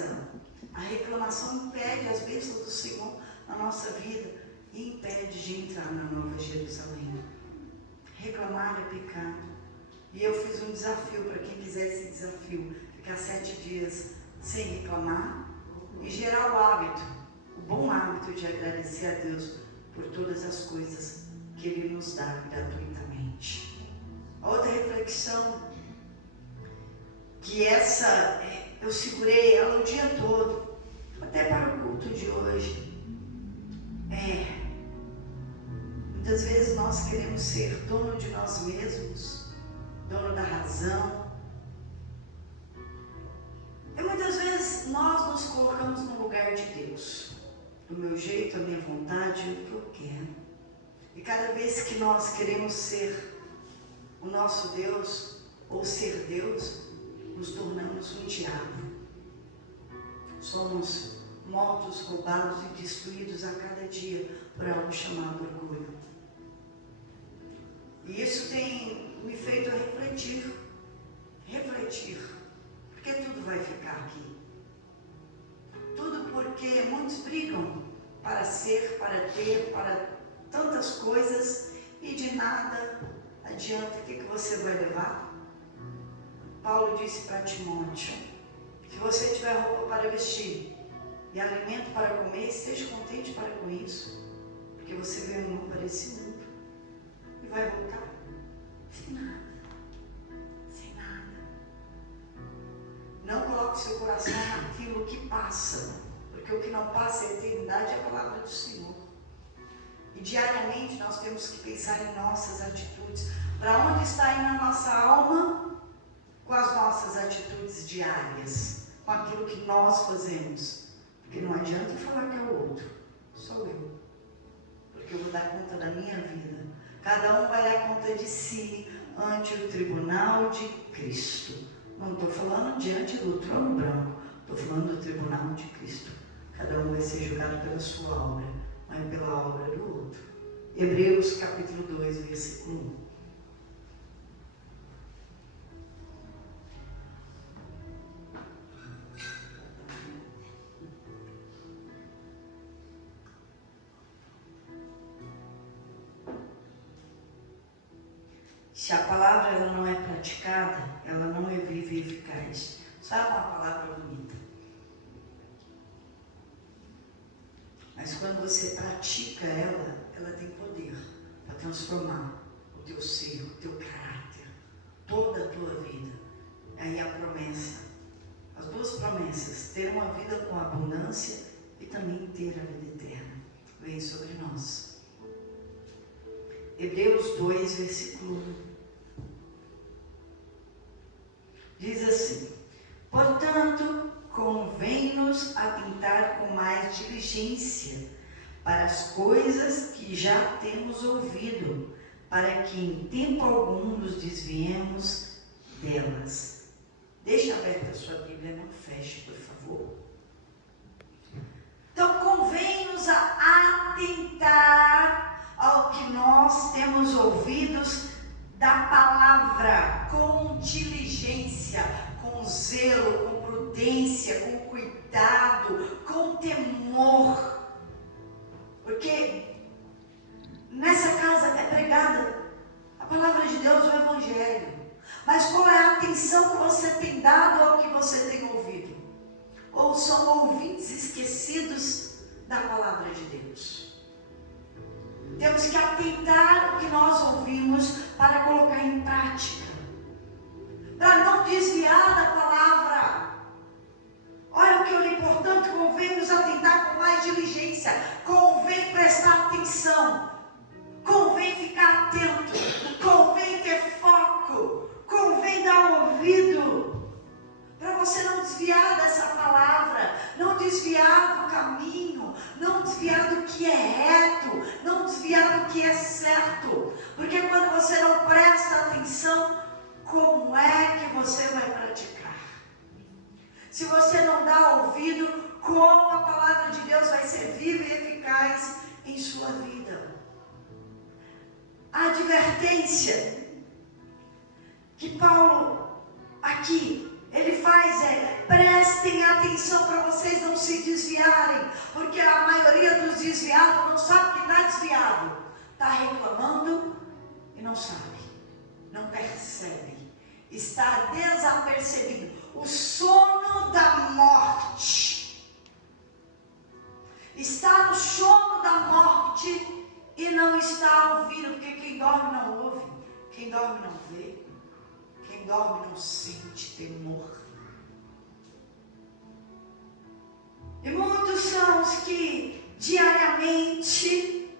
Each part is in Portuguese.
coisa, a reclamação impede as bênçãos do Senhor na nossa vida e impede de entrar na Nova Jerusalém. Reclamar é pecado. E eu fiz um desafio para quem quiser esse desafio, ficar 7 dias sem reclamar e gerar o hábito, o bom hábito de agradecer a Deus por todas as coisas que Ele nos dá gratuitamente. A outra reflexão, que essa eu segurei ela o dia todo, até para o culto de hoje, muitas vezes nós queremos ser dono de nós mesmos, dono da razão, e muitas vezes nós nos colocamos no lugar de Deus, do meu jeito, a minha vontade, o que eu quero. E cada vez que nós queremos ser o nosso Deus, ou ser Deus, nos tornamos um diabo. Somos mortos, roubados e destruídos a cada dia por algo chamado orgulho. E isso tem me feito refletir, porque tudo vai ficar aqui. Tudo porque muitos brigam para ser, para ter, para tantas coisas e de nada adianta. O que você vai levar? Paulo disse para Timóteo: se você tiver roupa para vestir e alimento para comer, esteja contente para com isso, porque você veio para esse mundo e vai voltar sem nada. Não coloque seu coração naquilo que passa, porque o que não passa é a eternidade, é a palavra do Senhor. E diariamente nós temos que pensar em nossas atitudes. Para onde está indo a nossa alma? Com as nossas atitudes diárias, com aquilo que nós fazemos. Porque não adianta falar que é o outro, sou eu. Porque eu vou dar conta da minha vida. Cada um vai dar conta de si ante o tribunal de Cristo. Não estou falando diante do trono branco, estou falando do tribunal de Cristo. Cada um vai ser julgado pela sua obra, não é pela obra do outro. Hebreus capítulo 2, versículo 1. Se a palavra ela não é praticada, ela não é viva e eficaz. Sabe uma palavra bonita? Mas quando você pratica ela, ela tem poder para transformar o teu ser, o teu caráter, toda a tua vida. Aí a promessa, as duas promessas, ter uma vida com abundância e também ter a vida eterna, vem sobre nós. Hebreus 2, versículo 1. Diz assim: portanto, convém-nos atentar com mais diligência para as coisas que já temos ouvido, para que em tempo algum nos desviemos delas. Deixa aberta a sua Bíblia, não feche, por favor. Então, convém-nos atentar ao que nós temos ouvidos da palavra, com diligência, com zelo, com prudência, com cuidado, com temor. Porque nessa casa é pregada a palavra de Deus, o Evangelho. Mas qual é a atenção que você tem dado ao que você tem ouvido? Ou são ouvintes esquecidos da palavra de Deus? Temos que atentar o que nós ouvimos para colocar em prática, para não desviar da palavra. Olha o que eu li, portanto, convém nos atentar com mais diligência, convém prestar atenção, convém ficar atento, convém ter foco, convém dar ouvido, para você não desviar dessa palavra, não desviar do caminho, não desviar do que é reto, não desviar do que é certo. Porque quando você não presta atenção, como é que você vai praticar? Se você não dá ouvido, como a palavra de Deus vai ser viva e eficaz em sua vida? A advertência que Paulo aqui ele faz prestem atenção para vocês não se desviarem, porque a maioria dos desviados não sabe que está desviado, está reclamando e não sabe, não percebe, está desapercebido. O sono da morte, está no sono da morte e não está ouvindo, porque quem dorme não ouve, quem dorme não vê, quem dorme não sente temor. E muitos são os que diariamente,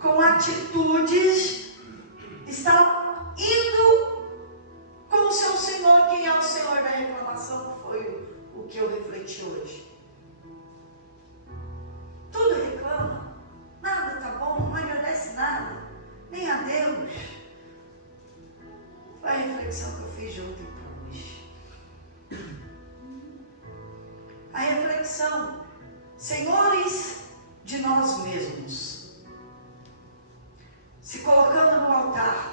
com atitudes, estão indo com o seu Senhor. Quem é o Senhor da reclamação? Foi o que eu refleti hoje. Tudo reclama, nada está bom, não agradece nada, nem a Deus. Foi a reflexão que eu fiz de ontem para hoje. A reflexão, senhores de nós mesmos, se colocando no altar,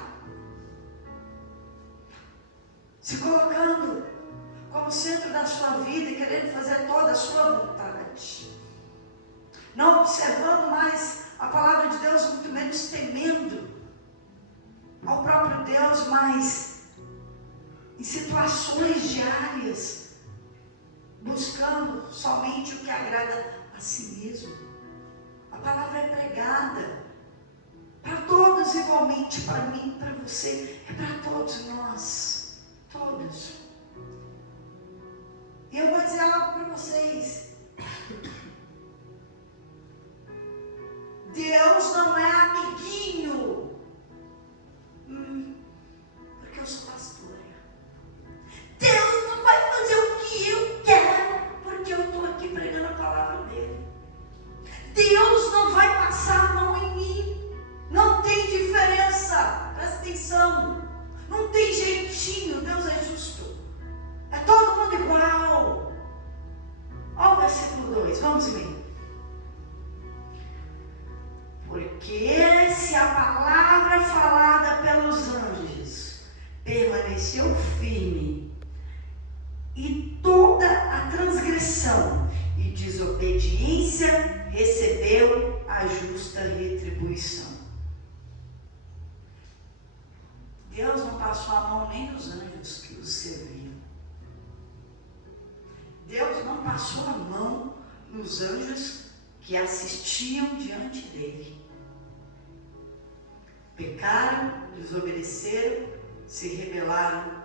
se colocando como centro da sua vida e querendo fazer toda a sua vontade, não observando mais a palavra de Deus, muito menos temendo ao próprio Deus, mas em situações diárias, buscando somente o que agrada a si mesmo. A palavra é pregada para todos igualmente, para mim, para você, é para todos nós, todos. E eu vou dizer algo para vocês. Deus não é amiguinho, porque eu sou pastora. Deus não vai fazer o que eu quero, porque eu estou aqui pregando a palavra dele. Deus não vai passar a mão em mim. Não tem diferença, presta atenção. Não tem jeitinho, Deus é justo. É todo mundo igual. Olha o versículo 2, vamos ver. Porque se a palavra falada pelos anjos permaneceu firme, e toda a transgressão e desobediência recebeu a justa retribuição. Deus não passou a mão nem nos anjos que os serviam. Deus não passou a mão nos anjos que assistiam diante dele. Pecaram, desobedeceram, se rebelaram,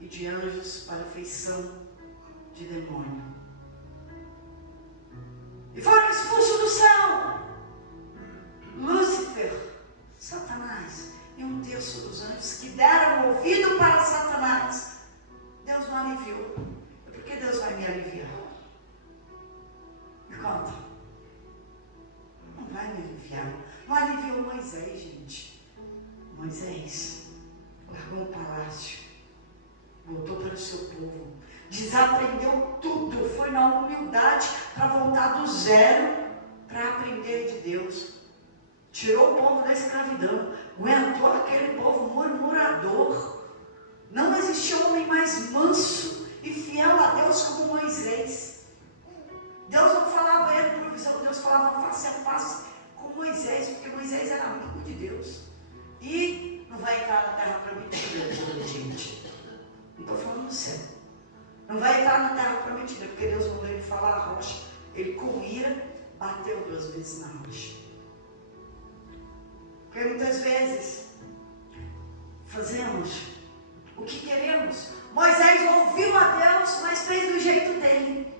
e de anjos para a feição de demônio. E foram expulsos do céu Lúcifer, Satanás, e um terço dos anjos que deram ouvido para Satanás. Deus não aliviou. Por que Deus vai me aliviar? Me conta. Não vai me aliviar. Não aliviou Moisés, gente. Moisés largou o palácio, voltou para o seu povo, desaprendeu tudo, foi na humildade para voltar do zero para aprender de Deus. Tirou o povo da escravidão, aguentou aquele povo murmurador. Não existia homem mais manso e fiel a Deus como Moisés. Deus não falava a ele por visão, Deus falava face a face com Moisés, porque Moisés era amigo de Deus. E não vai entrar na terra prometida, gente. Não estou falando do céu. Não vai entrar na terra prometida, porque Deus mandou ele falar a rocha. Ele, com ira, bateu 2 vezes na rocha. Porque muitas vezes fazemos o que queremos. Moisés ouviu a Deus, mas fez do jeito dele.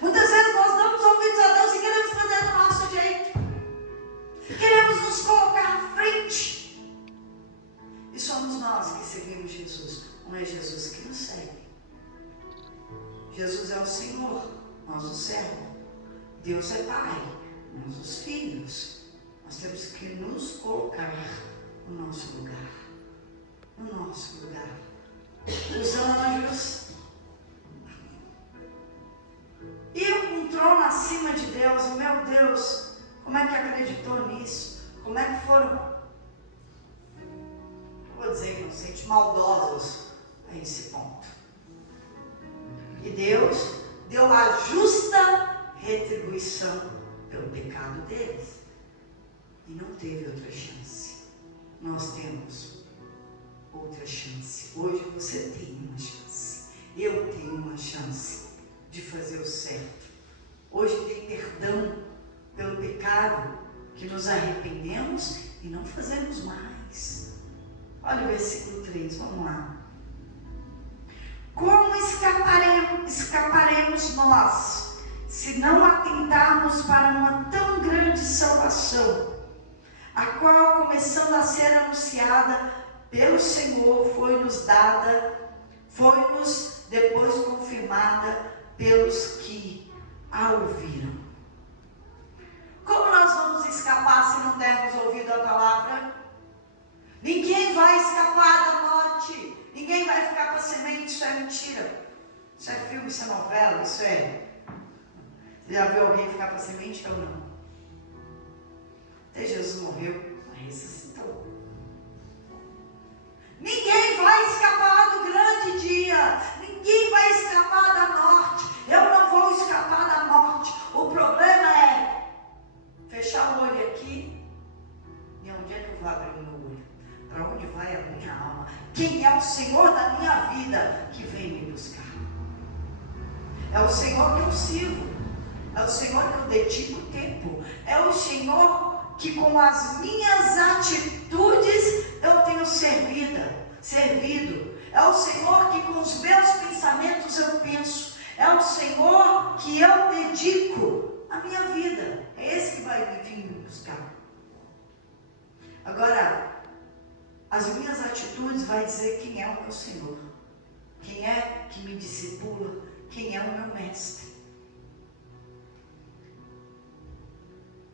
Muitas vezes nós damos ouvidos a Deus e queremos fazer do nosso jeito. Queremos nos colocar à frente. E somos nós que seguimos Jesus. Não é Jesus que nos segue. Jesus é o Senhor, nós o servos. Deus é Pai, nós os filhos. Nós temos que nos colocar no nosso lugar. No nosso lugar. Os anjos. E um trono acima de Deus. Meu Deus, como é que acreditou nisso? Como é que foram, eu vou dizer inocentes, maldosos a esse ponto? E Deus deu a justa retribuição pelo pecado deles. E não teve outra chance. Nós temos outra chance. Hoje você tem uma chance. Eu tenho uma chance de fazer o certo. Hoje tem perdão pelo pecado, que nos arrependemos e não fazemos mais. Olha o versículo 3, vamos lá. Como escaparemos nós, se não atentarmos para uma tão grande salvação, a qual, começando a ser anunciada pelo Senhor, foi-nos depois confirmada pelos que a ouviram. Como nós vamos escapar se não dermos ouvido à palavra? Ninguém vai escapar da morte. Ninguém vai ficar para semente. Isso é mentira. Isso é filme, isso é novela, isso é... Você já viu alguém ficar para semente ou não? Até Jesus morreu, mas ressuscitou. Ninguém vai escapar do grande dia. Ninguém vai escapar da morte. Eu não vou escapar da morte. O problema é fechar o olho aqui. E onde é que eu vou abrir o meu olho? Para onde vai a minha alma? Quem é o Senhor da minha vida que vem me buscar? É o Senhor que eu sirvo. É o Senhor que eu dedico tempo. É o Senhor que com as minhas atitudes eu tenho servido. É o Senhor que com os meus pensamentos eu penso. É o Senhor que eu dedico a minha vida. É esse que vai vir me buscar. Agora, as minhas atitudes vai dizer quem é o meu Senhor. Quem é que me discipula? Quem é o meu mestre?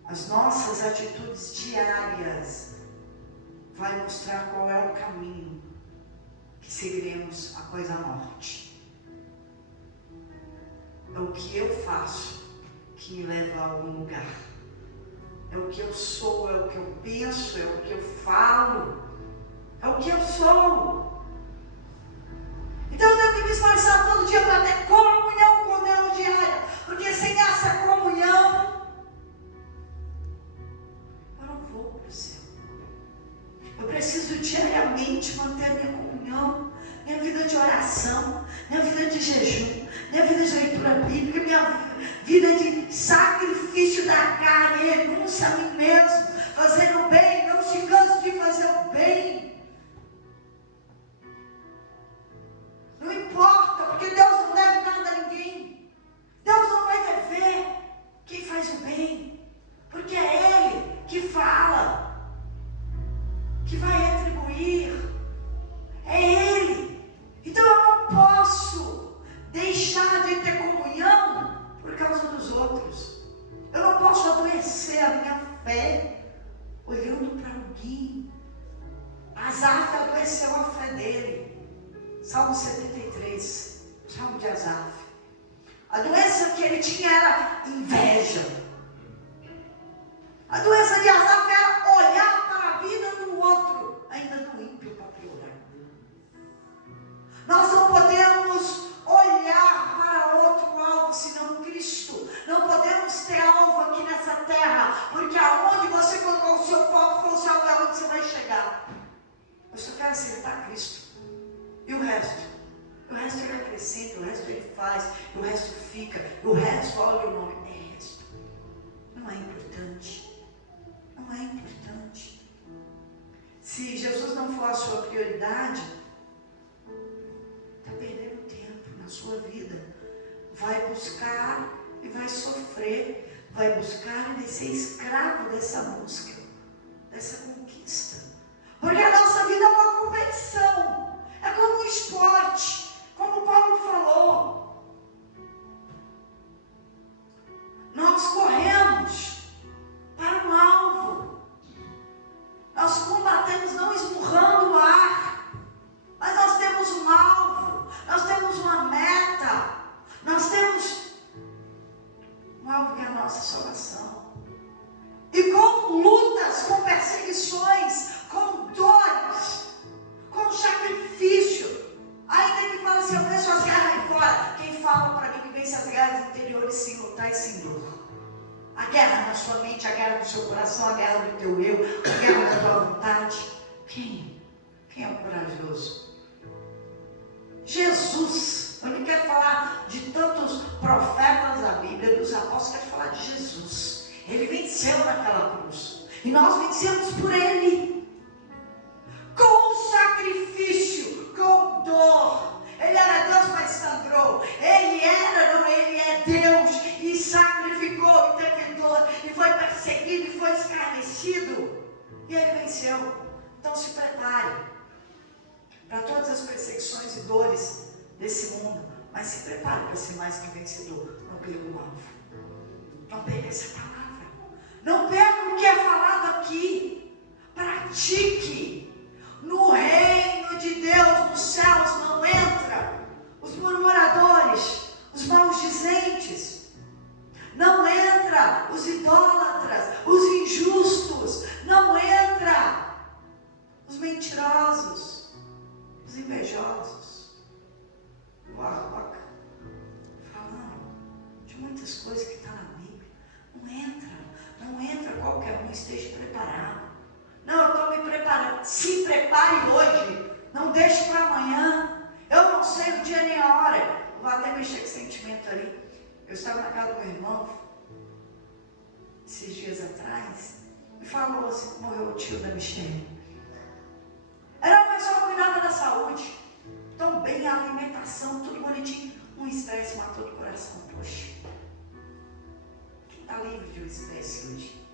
As nossas atitudes diárias vai mostrar qual é o caminho que seguiremos após a morte. É o que eu faço que me leva a algum lugar. É o que eu sou, é o que eu penso, é o que eu falo, é o que eu sou. Então eu tenho que me esforçar todo dia para ter comunhão com Deus diária, porque sem essa comunhão eu não vou para o céu. Eu preciso diariamente manter a minha comunhão, minha vida de oração, minha vida de jejum, minha vida de leitura bíblica, minha vida de sacrifício da carne, renúncia a mim mesmo, fazendo o bem, não se canse de fazer o bem. Não importa, porque Deus não deve nada a ninguém. Deus não vai dever quem faz o bem, porque é Ele que fala, que vai retribuir. É Ele. Então eu não posso deixar de ter comunhão por causa dos outros. Eu não posso adoecer a minha fé olhando para alguém. Asaf adoeceu a fé dele. Salmo 73, Salmo de Asaf. A doença que ele tinha era inveja. A doença de Asaf era olhar para a vida do outro, ainda do ímpio, para piorar. Nós não podemos olhar para outro alvo senão Cristo. Não podemos ter alvo aqui nessa terra, porque aonde você colocar o seu foco for o seu alvo, é onde você vai chegar. Eu só quero acertar Cristo. E o resto? O resto ele acrescenta, o resto ele faz, o resto fica, o resto, olha o nome, é resto. Não é importante. Não é importante. Se Jesus não for a sua prioridade, está perdendo tempo na sua vida. Vai buscar e vai sofrer. Vai buscar e vai ser escravo dessa busca, dessa conquista. Porque a nossa vida é uma competição. É como um esporte, como Paulo falou. Nós corremos para um alvo. Nós combatemos não esmurrando o ar, mas nós temos um alvo, nós temos uma meta, nós temos um alvo que é a nossa salvação. E com lutas, com perseguições, com dores, do que vence as guerras interiores sem lutar e sem dor. A guerra na sua mente, a guerra no seu coração, a guerra do teu eu, a guerra da tua vontade. Quem é o corajoso? Jesus. Eu não quero falar de tantos profetas da Bíblia, dos apóstolos, quero falar de Jesus. Ele venceu naquela cruz. E nós vencemos por Ele. Com sacrifício, com dor. Ele era Deus, mas sangrou. Ele é Deus. E sacrificou, e teve dor. E foi perseguido, e foi escarnecido. E Ele venceu. Então se prepare para todas as perseguições e dores desse mundo, mas se prepare para ser mais que vencedor. Não perca o alvo. Não perca essa palavra. Não perca o que é falado aqui. Pratique. No reino de Deus, nos céus, não entra os murmuradores, os maldizentes. Não entra os idólatras, os injustos. Não entra os mentirosos, os invejosos. Falando de muitas coisas que está na Bíblia. Não entra qualquer um, esteja preparado. Não, eu estou me preparando. Se prepare hoje, não deixe para amanhã. Eu não sei o dia nem a hora. Eu vou até mexer com esse sentimento ali. Eu estava na casa do meu irmão esses dias atrás e falou assim que morreu o tio da Michelle. Era uma pessoa que cuidava da saúde. Tão bem, a alimentação, tudo bonitinho. Um estresse matou do coração. Poxa, quem está livre de um estresse hoje?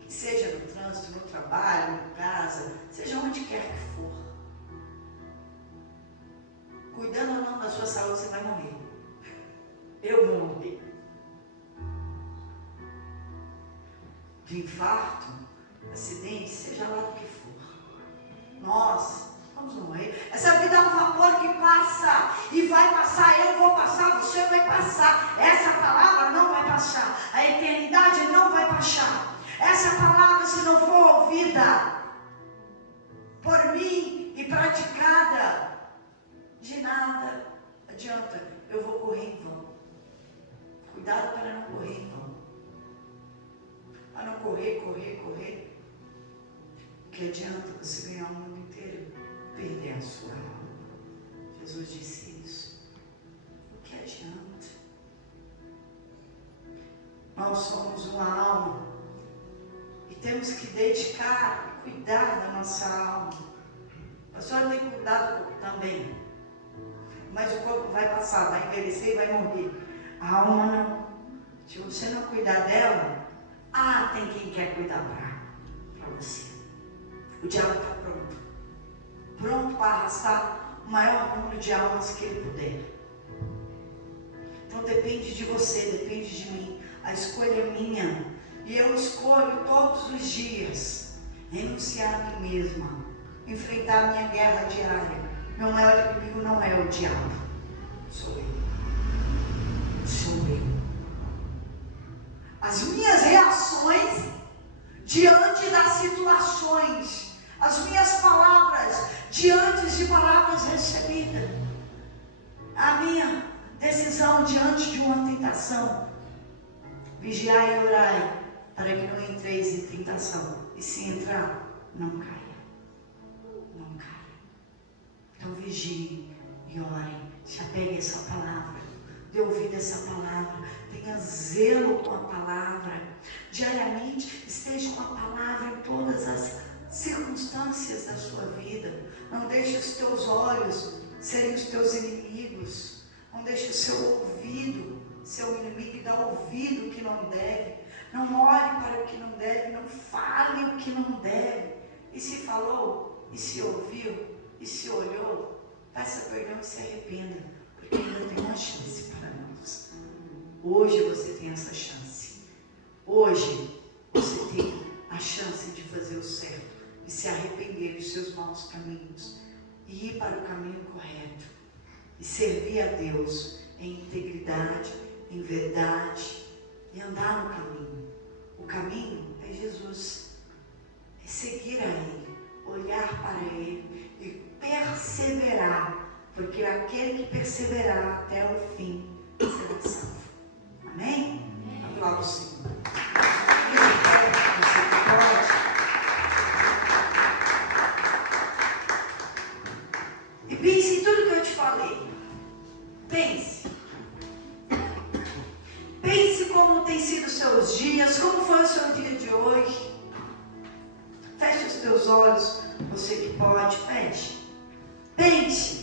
Que seja no trânsito, no trabalho, em casa, seja onde quer que for. Cuidando ou não da sua saúde, você vai morrer. Eu vou morrer. De infarto, acidente, seja lá o que for. Nós vamos morrer. Essa vida é um vapor que passa e vai passar. Eu vou passar, você vai passar. Essa palavra não vai passar. A eternidade não vai passar. Essa palavra, se não for ouvida por mim e praticada, de nada adianta. Eu vou correr em vão. Cuidado para não correr em vão. Para não correr. O que adianta você ganhar o mundo inteiro e perder a sua alma? Jesus disse isso. O que adianta? Nós somos uma alma e temos que dedicar e cuidar da nossa alma. A senhora tem que cuidar do corpo também, mas o corpo vai passar, vai envelhecer e vai morrer. A alma não. Se você não cuidar dela, tem quem quer cuidar para você. O diabo está pronto para arrastar o maior número de almas que ele puder. Então depende de você, depende de mim. A escolha é minha. E eu escolho todos os dias renunciar a mim mesma, enfrentar a minha guerra diária. Meu maior inimigo não é o diabo, sou eu. As minhas reações diante das situações, as minhas palavras diante de palavras recebidas, a minha decisão diante de uma tentação. Vigiai e orai, para que não entreis em tentação. E se entrar, não caia. Não caia. Então vigie e ore. Se apegue a essa palavra. Dê ouvido a essa palavra. Tenha zelo com a palavra. Diariamente esteja com a palavra em todas as circunstâncias da sua vida. Não deixe os teus olhos serem os teus inimigos. Não deixe o seu ouvido ser o inimigo e dar ouvido o que não deve. Não olhe para o que não deve. Não fale o que não deve. E se falou, e se ouviu, e se olhou, peça perdão e se arrependa. Porque ainda tem uma chance para nós. Hoje você tem essa chance. Hoje você tem a chance de fazer o certo. De se arrepender dos seus maus caminhos. E ir para o caminho correto. E servir a Deus em integridade, em verdade. E andar no caminho. O caminho é Jesus. É seguir a Ele. Olhar para Ele. E perseverar. Porque aquele que perseverar até o fim será é salvo. Amém? Aplauda o Senhor. E pense em tudo que eu te falei. Pense. Pense como tem sido os seus dias, como foi o seu dia de hoje. Feche os teus olhos, você que pode, feche. Pense.